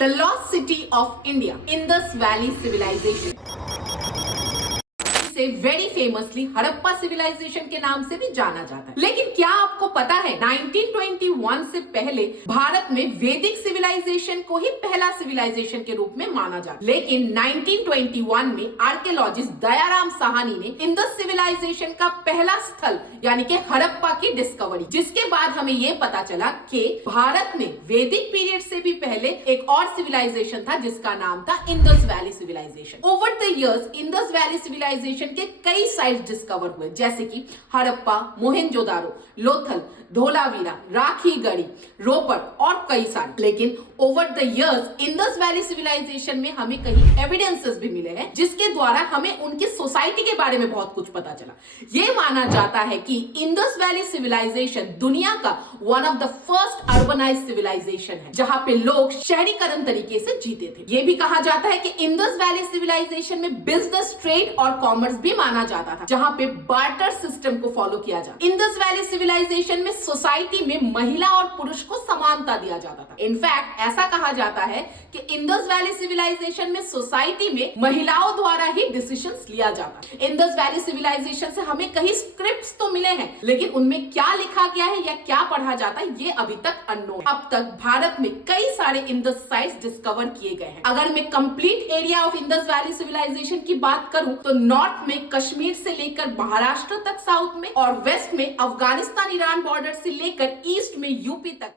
The lost city of India, Indus Valley Civilization. इसे very famously Harappa civilisation के नाम से भी जाना जाता है। लेकिन क्या आपको पता है 1921 से पहले भारत में वैदिक सिविलाइजेशन को ही पहला सिविलाइजेशन के रूप में माना जाता है। लेकिन 1921 में आर्कियोलॉजिस्ट दयाराम साहनी ने इंडस सिविलाइजेशन का पहला स्थल यानी कि हड़प्पा की डिस्कवरी, जिसके बाद हमें यह पता चला कि भारत में वैदिक पीरियड से भी पहले एक और सिविलाइजेशन था जिसका नाम था Indus valley civilisation. Over the years Indus valley civilisation के कई साइट्स डिस्कवर हुए, जैसे कि हड़प्पा, मोहेंजोदारो, लोथल, धोलावीरा, राखीगढ़ी, रोपड़ और कई सारे। लेकिन over the years Indus valley civilisation में हमें कई एविडेंसेस भी मिले हैं जिसके द्वारा हमें उनकी सोसाइटी के बारे में बहुत कुछ पता चला। यह माना जाता है कि इंडस वैली सिविलाइजेशन दुनिया का one of the first urbanised civilisation है जहां पे लोग शहरीकरण तरीके से जीते थे। यह भी कहा जाता है कि इंडस वैली सिविलाइजेशन में बिजनेस, ट्रेड और कॉमर्स भी माना जाता था, जहां पे बार्टर सिस्टम को फॉलो किया जाता। इंडस वैली सिविलाइजेशन में सोसाइटी में महिला और पुरुष को समानता दिया जाता था। इनफैक्ट ऐसा कहा जाता है कि इंडस वैली सिविलाइजेशन में सोसाइटी में महिलाओं द्वारा ही डिसीजंस लिया जाता है। इंडस वैली सिविलाइजेशन से हमें कई स्क्रिप्ट्स तो मिले हैं, लेकिन उनमें क्या लिखा गया है या क्या पढ़ा जाता है ये अभी तक अननोन है। अब तक भारत में कई सारे इंडस साइट्स डिस्कवर किए गए हैं। अगर मैं complete area of Indus valley civilisation की बात करूं तो नॉर्थ में कश्मीर से लेकर महाराष्ट्र तक साउथ में, और वेस्ट में अफगानिस्तान ईरान बॉर्डर से लेकर ईस्ट में यूपी तक